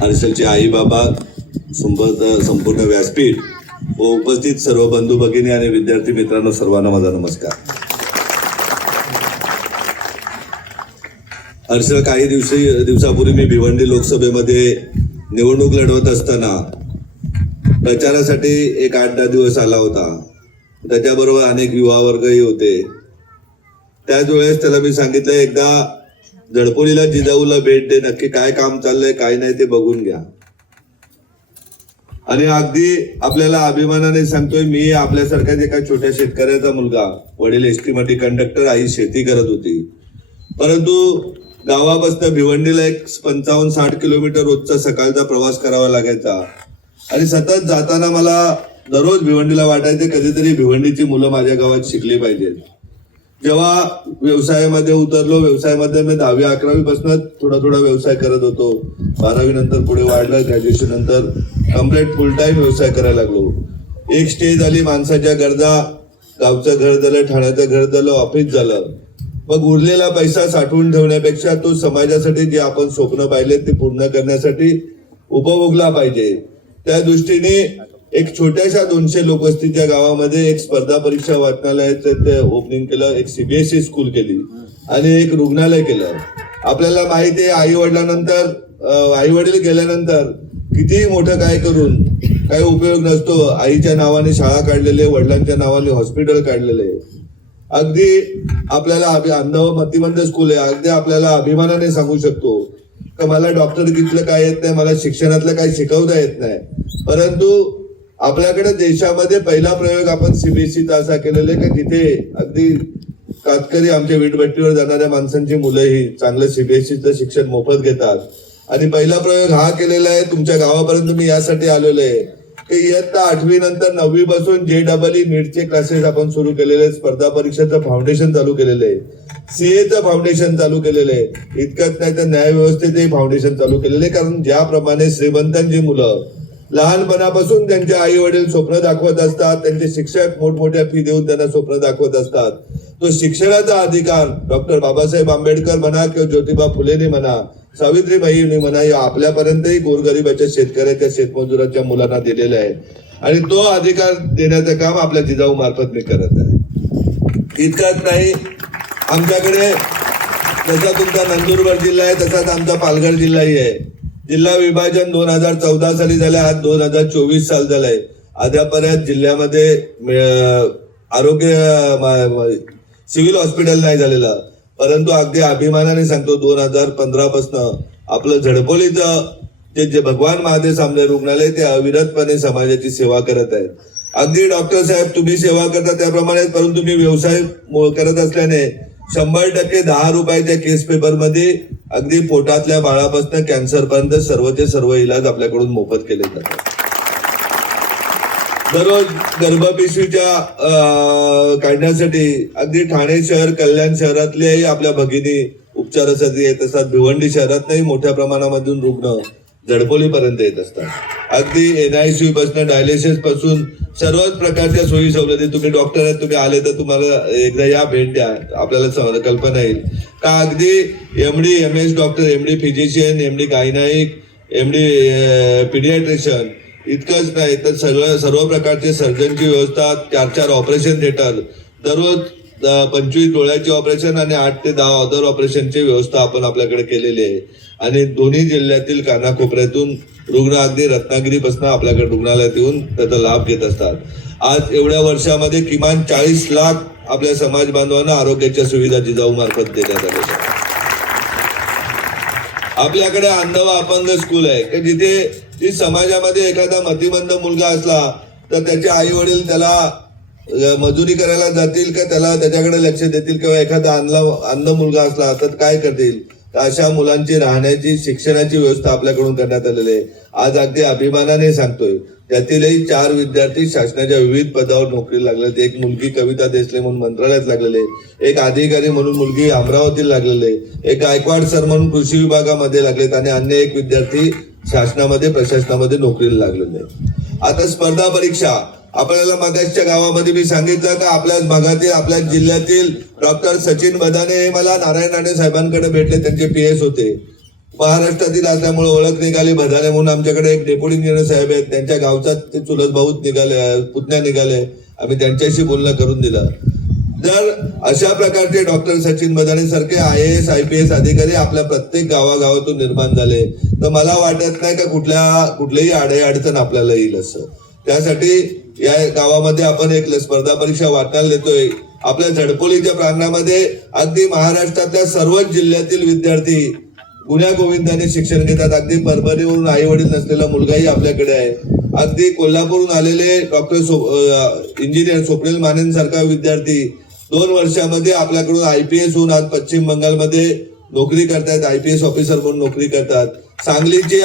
हर्षलचे आई बाबा संपूर्ण संपूर्ण व्यासपीठ व उपस्थित सर्व बंधू भगिनी आणि विद्यार्थी मित्रांनो सर्वांना माझा नमस्कार. हर्षल काही दिवशी दिवसापूर्वी मी भिवंडी लोकसभेमध्ये निवडणूक लढवत असताना प्रचारासाठी एक आठ दहा दिवस आला होता. त्याच्याबरोबर अनेक युवा वर्गही होते. त्याच वेळेस त्याला मी सांगितलं एकदा जडपोलीला जिजाऊला भेट दे नक्की काय काम चाललंय काय नाही ते बघून घ्या. आणि अगदी आपल्याला अभिमानाने सांगतोय मी आपल्यासारख्याच एका छोट्या शेतकऱ्याचा मुलगा वडील एसटी मध्ये कंडक्टर आई शेती करत होती. परंतु गावापासून भिवंडीला एक पंचावन्न साठ किलोमीटर रोजचा सकाळचा प्रवास करावा लागायचा. आणि सतत जाताना मला दररोज भिवंडीला वाटायचे कधीतरी भिवंडीची मुलं माझ्या गावात शिकली पाहिजेत. जेव्हा व्यवसायामध्ये उतरलो व्यवसायामध्ये मी दहावी अकरावी पासून थोडा थोडा व्यवसाय करत होतो. बारावी नंतर पुढे वाढलं ग्रॅज्युएशन नंतर कंप्लीट फुल टाइम व्यवसाय करायला लागलो. एक स्टेज आली माणसाच्या गरजा गावचं घर झालं ठाण्याचं घर झालं ऑफिस झालं. मग उरलेला पैसा साठवून ठेवण्यापेक्षा तो समाजासाठी जे आपण स्वप्न पाहिले ते पूर्ण करण्यासाठी उपभोगला पाहिजे. त्या दृष्टीने एक छोट्याशा दोनशे लोकवस्तीच्या गावामध्ये. एक स्पर्धा परीक्षा वाचनालयाचं ते ओपनिंग केलं एक सीबीएसई स्कूल केली आणि एक रुग्णालय केलं. आपल्याला माहिती आहे आई वडिलांनंतर आई वडील गेल्यानंतर कितीही मोठं काय करून काही उपयोग नसतो. आईच्या नावाने शाळा काढलेले वडिलांच्या नावाने हॉस्पिटल काढलेले अगदी आपल्याला अभि- अंध मतिमंद स्कूल आहे. अगदी आपल्याला अभिमानाने सांगू शकतो का मला डॉक्टर डॉक्टरकीतलं काय येत नाही मला शिक्षणातलं काय शिकवता येत नाही. परंतु आपल्याकडे देशामध्ये पहिला प्रयोग आपण सीबीएसईचा असा केलेला आहे का? जिथे अगदी कातकरी आमच्या वीटभट्टीवर जाणाऱ्या माणसांची मुलंही चांगलं सीबीएसईचं शिक्षण मोफत घेतात. आणि पहिला प्रयोग हा केलेला आहे तुमच्या गावापर्यंत मी यासाठी आलेलो आहे की इयत्ता आठवी नंतर नववी पासून जे डबल ई नीटचे क्लासेस आपण सुरू केलेले आहेत. स्पर्धा परीक्षेचं फाउंडेशन चालू केलेलं आहे. सीएचं फाउंडेशन चालू केलेलं आहे. इतकंच नाही तर न्यायव्यवस्थेचंही फाउंडेशन चालू केलेलं आहे. कारण ज्याप्रमाणे श्रीमंतांची मुलं लहानपणापासून त्यांचे आई वडील स्वप्न दाखवत असतात. त्यांचे शिक्षक मोठमोठ्या फी देऊन त्यांना स्वप्न दाखवत असतात. तो शिक्षणाचा अधिकार डॉक्टर बाबासाहेब आंबेडकर म्हणा किंवा ज्योतिबा फुलेने म्हणा सावित्रीबाईंनी म्हणा या आपल्यापर्यंतही गोरगरिबाच्या शेतकऱ्याच्या शेतमजुराच्या मुलांना दिलेला आहे आणि तो अधिकार देण्याचं काम आपल्या जिजाऊ मार्फत मी करत आहे. इतकंच नाही आमच्याकडे जसा तुमचा नंदुरबार जिल्हा आहे तसाच आमचा पालघर जिल्हाही आहे. जिल्हा विभाजन दोन हजार चौदा साली झालं आज दोन हजार चोवीस साल झालंय. अद्यापर्यंत जिल्ह्यामध्ये आरोग्य सिव्हिल हॉस्पिटल नाही झालेलं. परंतु अगदी अभिमानाने सांगतो दोन हजार पंधरा पासनं आपलं झडपोलीचं जे जे भगवान महादेव सामने रुग्णालय ते अविरतपणे समाजाची सेवा करत आहेत. अगदी डॉक्टर साहेब तुम्ही सेवा करता त्याप्रमाणे परंतु तुम्ही व्यवसाय करत असल्याने शंभर टक्के दहा रुपयाच्या केस पेपरमध्ये अगदी पोटातल्या बाळापासून कॅन्सर पर्यंत सर्वचे सर्व इलाज आपल्याकडून मोफत केले जातात. दररोज गर्भपिशवीच्या काढण्यासाठी अगदी ठाणे शहर कल्याण शहरातलेही आपल्या भगिनी उपचारासाठी येत असतात. भिवंडी शहरातही मोठ्या प्रमाणामधून रुग्ण झडपोलीपर्यंत येत असतात. अगदी एनआयसीयू पासून डायलिसिसपासून सर्वच प्रकारच्या सोयी सवलती. तुम्ही डॉक्टर आहेत तुम्ही आले तर तुम्हाला एकदा या भेट द्या. आपल्याला कल्पना येईल. का अगदी MD M S doctor MD physician MD gynaec MD paediatrician इतकंच नाही. तर सगळं सर्व प्रकारचे सर्जनची व्यवस्था चार चार ऑपरेशन थिएटर दररोज पंचवीस डोळ्याचे ऑपरेशन आणि आठ ते दहा अदर ऑपरेशनची व्यवस्था आपण आपल्याकडे केलेली आहे. आणि दोन्ही जिल्ह्यातील कानाकोपऱ्यातून रुग्ण अगदी रत्नागिरीपासून आपल्याकडे रुग्णालयात येऊन त्याचा लाभ घेत असतात. आज एवढ्या वर्षामध्ये किमान चाळीस लाख आपल्या समाज बांधवांना आरोग्याच्या सुविधा जिजाऊ मार्फत देण्यात आल्या आपल्याकडे अंधवा अपंग स्कूल आहे. की जिथे जी समाजामध्ये एखादा मतिमंद मुलगा असला तर त्याचे आई वडील त्याला मजुरी करायला जातील का त्याला त्याच्याकडे लक्ष देतील किंवा एखादा अंध अंध मुलगा असला तर काय करतील? तर अशा मुलांची राहण्याची शिक्षणाची व्यवस्था आपल्याकडून करण्यात आलेली आहे. आज अगदी अभिमानाने सांगतोय. त्यातीलही चार विद्यार्थी शासनाच्या विविध पदावर नोकरीला लागले एक मुलगी कविता देसले म्हणून मंत्रालयात लागलेले एक अधिकारी म्हणून मुलगी अमरावतीला लागलेले एक गायकवाड सर म्हणून कृषी विभागामध्ये लागलेत आणि अन्य एक विद्यार्थी शासनामध्ये प्रशासनामध्ये नोकरीला लागलेले आता स्पर्धा परीक्षा. आपल्याला मगाशच्या गावामध्ये मी सांगितलं का आपल्या भागातील आपल्या जिल्ह्यातील डॉक्टर सचिन बदाने हे मला नारायण राणे साहेबांकडे भेटले त्यांचे पी एस होते. महाराष्ट्रातील असल्यामुळे ओळख निघाली बदाने म्हणून आमच्याकडे एक डेप्युटी इंजिनियर साहेब आहेत त्यांच्या गावचा ते चुलत भाऊच निघाले पुतण्या निघाले आम्ही त्यांच्याशी बोलणं करून दिलं. जर अशा प्रकारचे डॉक्टर सचिन बदाने सारखे I S I P S अधिकारी आपल्या प्रत्येक गावागावातून निर्माण झाले तर मला वाटत नाही का कुठल्या कुठलीही आडे अडचण आपल्याला येईल असं. त्यासाठी या गावामध्ये आपण एक स्पर्धा परीक्षा वाटण्याला देतोय. आपल्या झडपोलीच्या प्रांगणामध्ये अगदी महाराष्ट्रातल्या सर्वच जिल्ह्यातील विद्यार्थी गुन्ह्या गोविंदाने शिक्षण घेतात. अगदी परभणीवरून आई वडील नसलेला मुलगाही आपल्याकडे आहे. अगदी कोल्हापूरहून आलेले डॉक्टर सो इंजिनियर स्वप्नील मानेंसारखा विद्यार्थी दोन वर्षामध्ये आपल्याकडून आय पी एस होऊन आज पश्चिम बंगालमध्ये नोकरी करतायत. आय पी एस ऑफिसर म्हणून नोकरी करतात. सांगलीची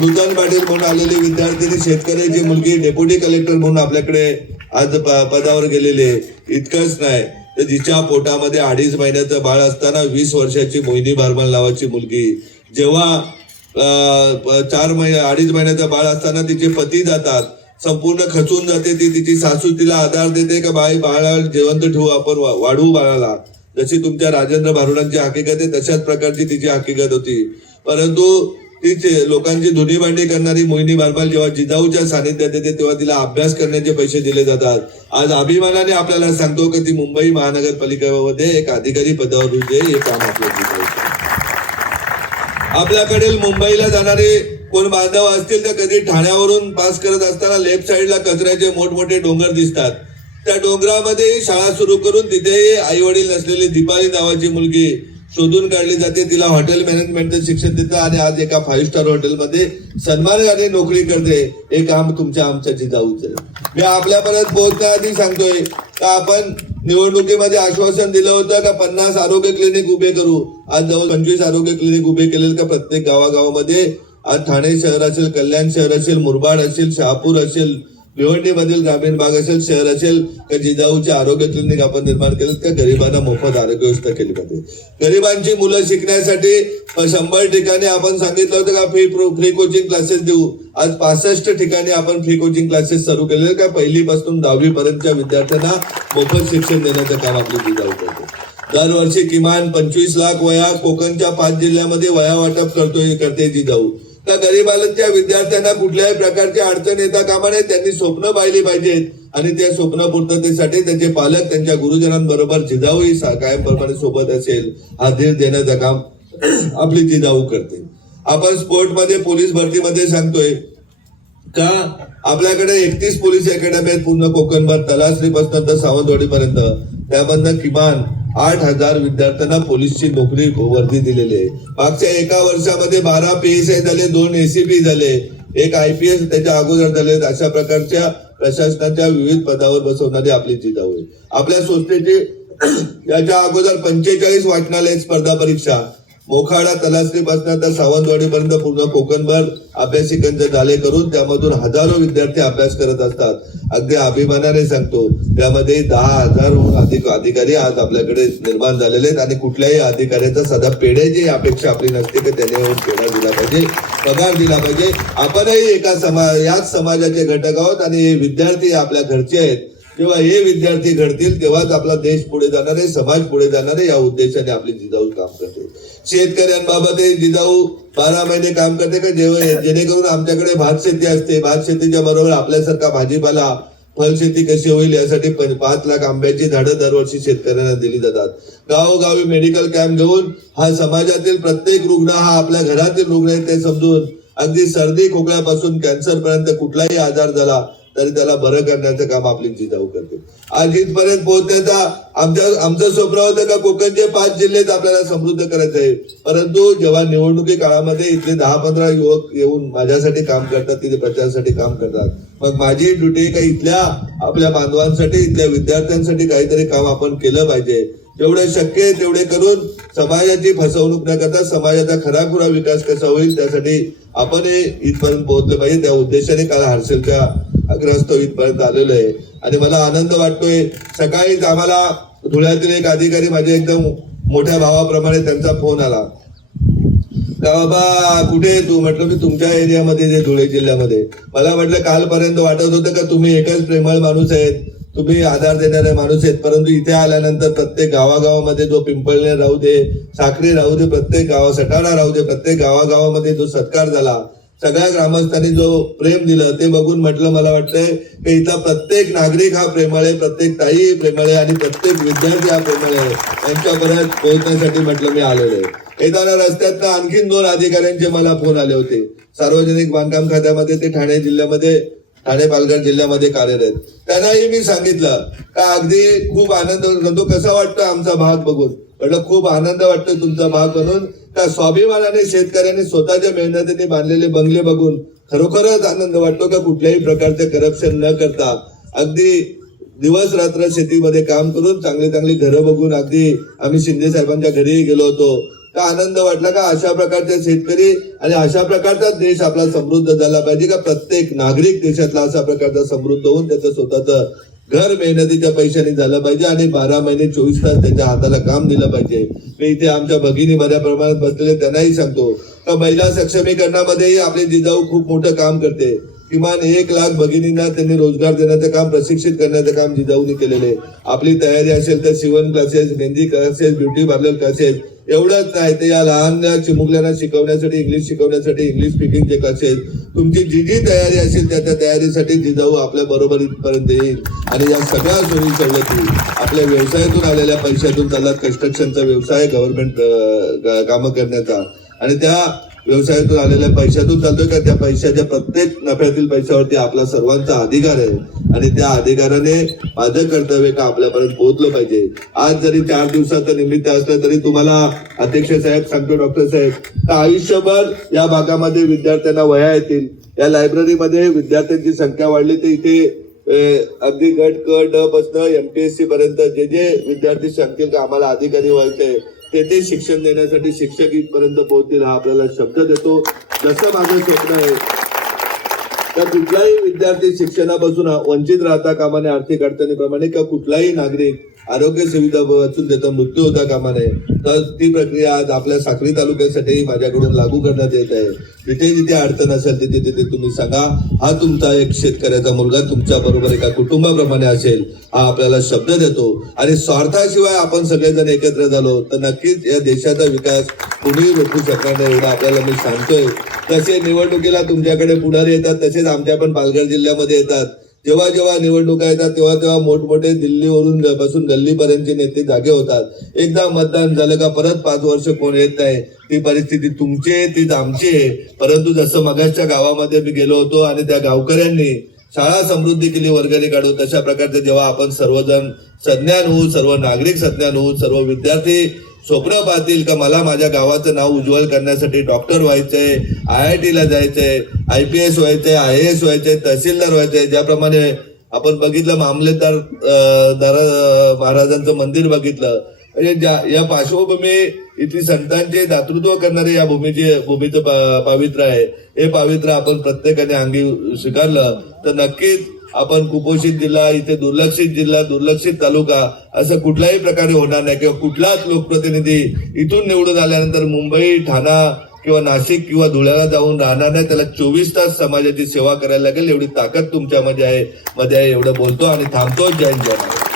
नूतन पाटील म्हणून आलेली विद्यार्थिनी शेतकऱ्याची मुलगी डेप्युटी कलेक्टर म्हणून आपल्याकडे आज प- पदावर गेलेले इतकंच नाही. तर जिच्या पोटामध्ये अडीच महिन्याचं बाळ असताना वीस वर्षाची मोहिनी भारमल नावाची मुलगी. जेव्हा चार महिने अडीच महिन्याचं बाळ असताना तिचे पती जातात संपूर्ण खचून जाते ती तिची सासू तिला आधार देते का बाई बाळा जिवंत ठेवू आपण वा- वाढवू बाळाला. जशी तुमच्या राजेंद्र भारुडांची हकीकत आहे तशाच प्रकारची तिची हकीकत होती. परंतु तीच लोकांची धुनी भांडी करणारी मोहिनी बारबाल जेव्हा जिजाऊच्या सानिध्यात येते तेव्हा तिला अभ्यास करण्याचे पैसे दिले जातात. आज अभिमानाने आपल्याला सांगतो की ती मुंबई महानगरपालिकेमध्ये एक अधिकारी पदावर होते हे काम आपल्या आपल्याकडील मुंबईला जाणारे कोण बांधव असतील तर कधी ठाण्यावरून पास करत असताना लेफ्ट साईडला कचऱ्याचे मोठमोठे डोंगर दिसतात. त्या डोंगरामध्ये शाळा सुरू करून तिथेही आई वडील नसलेली दीपाली नावाची मुलगी शोधून काढली जाते. तिला हॉटेल मॅनेजमेंटचं शिक्षण देतं आणि आज एका फाईव्ह स्टार हॉटेलमध्ये सन्मानाने नोकरी करते. हे काम तुमच्या आमच्या जिजाऊच मी आपल्यापर्यंत पोहोचण्याआधी सांगतोय का आपण निवडणुकीमध्ये आश्वासन दिलं होतं का पन्नास आरोग्य क्लिनिक उभे करू. आज जवळ पंचवीस आरोग्य क्लिनिक उभे केले का प्रत्येक गावागावामध्ये. आज ठाणे शहर असेल कल्याण शहर असेल मुरबाड असेल शहापूर असेल भिवंडीमधील ग्रामीण भाग असेल शहर असेल का जिजाऊचे आरोग्य क्लिनिक आपण निर्माण केलं त्या गरिबांना मोफत आरोग्य व्यवस्था केली पाहिजे? गरिबांची मुलं शिकण्यासाठी शंभर ठिकाणी आपण सांगितलं होतं का फ्री फ्री कोचिंग क्लासेस देऊ. आज पासष्ट ठिकाणी आपण फ्री कोचिंग क्लासेस सुरू केले का पहिलीपासून दहावी पर्यंतच्या विद्यार्थ्यांना मोफत शिक्षण देण्याचं काम आपली जिजाऊ करते. दरवर्षी किमान पंचवीस लाख वया कोकणच्या पाच जिल्ह्यामध्ये वया वाटप करतोय करते जिजाऊ. त्या गरीबांच्या विद्यार्थ्यांना कुठल्याही प्रकारची अडचण येता कामा नये. त्यांनी स्वप्न पाहिली पाहिजेत. आणि त्या स्वप्न पूर्ततेसाठी त्यांचे पालक त्यांच्या गुरुजनांबरोबर जिजाऊही सा- कायमप्रमाणे सोबत असेल. हा धीर देण्याचं काम आपली जिजाऊ करते. आपण स्पोर्टमध्ये पोलीस भरतीमध्ये सांगतोय का आपल्याकडे एकतीस पोलीस अकॅडमी आहेत. पूर्ण कोकणभर तलासरीपासून तर सावंतवाडीपर्यंत. त्यामधनं किमान आठ हजार विद्यार्थ्यांना पोलीसची नोकरी वर्दी दिलेली आहे. मागच्या एका वर्षामध्ये बारा पीएसआय झाले दोन एसीपी झाले. एक आय पी एस त्याच्या अगोदर झाले. अशा प्रकारच्या प्रशासनाच्या विविध पदावर बसवणारी आपली जिजाऊ आहे. आपल्या संस्थेची याच्या अगोदर पंचेचाळीस वाचनालय स्पर्धा परीक्षा. मोखाडा तलासरीपासून तर सावंतवाडीपर्यंत पूर्ण कोकणभर अभ्यासिकांचे झाले करून त्यामधून हजारो विद्यार्थी अभ्यास करत असतात. अगदी अभिमानाने सांगतो. त्यामध्ये दहा हजारहून अधिक अधिकारी आज आपल्याकडे निर्माण झालेले आहेत आणि कुठल्याही अधिकाऱ्याचा सदा पेढ्याची अपेक्षा आपली नसते की त्याने पेढा दिला पाहिजे पगार दिला पाहिजे. आपणही एका समाज याच समाजाचे घटक आहोत आणि विद्यार्थी आपल्या घरचे आहेत. तेव्हा हे विद्यार्थी घडतील तेव्हाच आपला देश पुढे जाणार आहे समाज पुढे जाणार आहे या उद्देशाने आपली जिजाऊ काम करते. शेतकऱ्यांबाबत जिजाऊ बारा महिने काम करते का? जेव्हा जेणेकरून आमच्याकडे भात शेती असते. भात शेतीच्या बरोबर आपल्यासारखा भाजीपाला फलशेती कशी होईल यासाठी पाच लाख आंब्याची झाडं दरवर्षी शेतकऱ्यांना दिली जातात. गावोगावी मेडिकल कॅम्प घेऊन हा समाजातील प्रत्येक रुग्ण हा आपल्या घरातील रुग्ण आहे ते समजून अगदी सर्दी खोकल्यापासून कॅन्सर पर्यंत कुठलाही आजार झाला तरी त्याला बरं करण्याचं काम आपली जिजाऊ करते. आज इथपर्यंत पोहोचण्याचा आमच्या आमचं स्वप्न होतं का कोकणचे पाच जिल्हेत आपल्याला समृद्ध करायचं आहे. परंतु जेव्हा निवडणुकी काळामध्ये इथले दहा पंधरा युवक येऊन माझ्यासाठी काम करतात तिथे प्रचारासाठी काम करतात. मग माझी ड्युटी का इथल्या आपल्या बांधवांसाठी इथल्या विद्यार्थ्यांसाठी काहीतरी काम आपण केलं पाहिजे. जेवढे शक्य आहे तेवढे करून समाजाची फसवणूक न करता समाजाचा खराखुरा विकास कसा होईल त्यासाठी आपण हे इथपर्यंत पोहोचलं पाहिजे. त्या उद्देशाने काल हर्षलच्या ग्रस्त इथपर्यंत आलेलो आहे. आणि मला आनंद वाटतोय सकाळीच आम्हाला धुळ्यातील एक अधिकारी माझ्या एकदम मोठ्या भावाप्रमाणे त्यांचा फोन आला. का बाबा कुठे तू? म्हटलं मी तुमच्या एरियामध्ये जे धुळे जिल्ह्यामध्ये. मला म्हटलं कालपर्यंत वाटत होतं का तुम्ही एकच प्रेमळ माणूस आहेत? तुम्ही आधार देणारे माणूस आहेत परंतु इथे आल्यानंतर प्रत्येक गावागावामध्ये जो पिंपळणे राहू दे साखरे राहू दे प्रत्येक गावा सटाणा राहू दे प्रत्येक गावागावामध्ये जो सत्कार झाला सगळ्या ग्रामस्थांनी जो प्रेम दिलं ते बघून म्हटलं मला वाटतंय की इथं प्रत्येक नागरिक हा प्रेमळ आहे प्रत्येक ताई प्रेमळ आहे आणि प्रत्येक विद्यार्थी हा प्रेमळ आहे. यांच्यापर्यंत पोहोचण्यासाठी म्हटलं मी आलेलो आहे. येताना रस्त्यात आणखीन दोन अधिकाऱ्यांचे मला फोन आले होते. सार्वजनिक बांधकाम खात्यामध्ये ते ठाणे जिल्ह्यामध्ये ठाणे पालघर जिल्ह्यामध्ये कार्यरत. त्यांनाही मी सांगितलं का अगदी खूप आनंद होतो कसा वाटतो आमचा भाग बघून? म्हटलं खूप आनंद वाटतो तुमचा भाग बनून. का स्वाभिमानाने शेतकऱ्यांनी स्वतःच्या मेहनतीने बांधलेले बंगले बघून खरोखरच आनंद वाटतो का कुठल्याही प्रकारचे करप्शन न करता? अगदी दिवस रात्र शेतीमध्ये काम करून चांगली चांगली घरं बघून अगदी आम्ही शिंदे साहेबांच्या घरीही गेलो होतो. का आनंद वाटला का अशा प्रकारचे शेतकरी आणि अशा प्रकारचा देश आपला समृद्ध झाला पाहिजे का प्रत्येक नागरिक देशातला अशा प्रकारचा समृद्ध होऊन त्याचं स्वतःचं घर मेहनतीच्या पैशाने झालं पाहिजे आणि बारा महिने चोवीस तास त्याच्या हाताला काम दिलं पाहिजे. मी इथे आमच्या भगिनी बऱ्या प्रमाणात बसलेले त्यांनाही सांगतो का महिला सक्षमीकरणामध्येही आपले जिजाऊ खूप मोठं काम करते. किमान एक लाख भगिनींना त्यांनी रोजगार देण्याचं काम प्रशिक्षित करण्याचं काम जिजाऊने केलेले. आपली तयारी असेल तर शिवण classes mehndi classes beauty parlour classes एवढंच नाही तर या लहान चिमुकल्यांना शिकवण्यासाठी इंग्लिश शिकवण्यासाठी इंग्लिश स्पीकिंगचे क्लासेस तुमची जी जी तयारी असेल त्या त्या तयारीसाठी जिजाऊ आपल्या बरोबर इथपर्यंत येईल. आणि या सगळ्या सोयी सवलती आपल्या व्यवसायातून आलेल्या पैशातून चालला कन्स्ट्रक्शनचा व्यवसाय गव्हर्नमेंट कामं करण्याचा. आणि त्या व्यवसायातून आलेल्या पैशातून चालतोय का? त्या पैशाच्या प्रत्येक नफ्यातील पैशावरती आपला सर्वांचा अधिकार आहे. आणि त्या अधिकाराने माझं कर्तव्य का आपल्यापर्यंत पोहोचलं पाहिजे. आज जरी चार दिवसाचं निमित्त असलं तरी तुम्हाला अध्यक्ष साहेब सांगतो डॉक्टर साहेब तर आयुष्यभर या भागामध्ये विद्यार्थ्यांना वया येतील. या लायब्ररीमध्ये विद्यार्थ्यांची संख्या वाढली तर इथे अगदी गट क ड पासन एमपीएससी पर्यंत जे जे विद्यार्थी सांगतील का आम्हाला अधिकारी व्हायचंय. तेथे शिक्षण देण्यासाठी शिक्षक इथपर्यंत पोहोचतील हा आपल्याला शब्द देतो. जसं माझं स्वप्न आहे तर कुठलाही विद्यार्थी शिक्षणापासून वंचित राहता कामाने आर्थिक अडचणीप्रमाणे किंवा कुठलाही नागरिक आरोग्य सुविधा वाचून त्याचा मृत्यू होता कामा नये तर ती प्रक्रिया आज आपल्या साक्री तालुक्यासाठी माझ्याकडून लागू करण्यात येत आहे. जिथे जिथे अडचण असेल तिथे तिथे तुम्ही सांगा. हा तुमचा एक शेतकऱ्याचा मुलगा तुमच्या बरोबर एका कुटुंबाप्रमाणे असेल. हा आपल्याला शब्द देतो. आणि स्वार्थाशिवाय आपण सगळेजण एकत्र झालो तर नक्कीच या देशाचा विकास कुणीही रोखू शकणार नाही एवढं आपल्याला मी सांगतोय. तसे निवडणुकीला तुमच्याकडे पुढारी येतात तसेच आमच्या पण पालघर जिल्ह्यामध्ये येतात. जेव्हा जेव्हा निवडणुका येतात तेव्हा तेव्हा मोठमोठे दिल्लीवरून बसून पासून गल्लीपर्यंतचे नेते जागे होतात. एकदा मतदान झालं का परत पाच वर्ष कोण येत नाही. ती परिस्थिती तुमची आहे तीच आमची आहे. परंतु जसं मगाच्या गावामध्ये मी गेलो होतो आणि त्या गावकऱ्यांनी शाळा समृद्धी केली वर्गणी काढून तशा प्रकारचे जेव्हा आपण सर्वजण संज्ञान होऊ सर्व नागरिक संज्ञान होऊ सर्व विद्यार्थी स्वप्न पाहतील का मला माझ्या गावाचं नाव उज्ज्वल करण्यासाठी डॉक्टर व्हायचंय आय आय टीला जायचंय आय पी एस व्हायचंय आय एस व्हायचंय तहसीलदार व्हायचंय. ज्याप्रमाणे आपण बघितलं मामलेदार दारा महाराजांचं मंदिर बघितलं म्हणजे ज्या या पार्श्वभूमी इथली संतांचे दातृत्व करणारे या भूमीचे भूमीचं पा- पावित्र्य आहे. हे पावित्र्य आपण प्रत्येकाने अंगी स्वीकारलं तर नक्कीच आपण कुपोषित जिल्हा इथे दुर्लक्षित जिल्हा दुर्लक्षित तालुका असं कुठल्याही प्रकारे होणार नाही. किंवा कुठलाच लोकप्रतिनिधी इथून निवडून आल्यानंतर मुंबई ठाणा किंवा नाशिक किंवा धुळ्याला जाऊन राहणार नाही. त्याला चोवीस तास समाजाची सेवा करायला लागेल. एवढी ताकद तुमच्यामध्ये आहे. मध्ये आहे. एवढं बोलतो आणि थांबतो. जय जय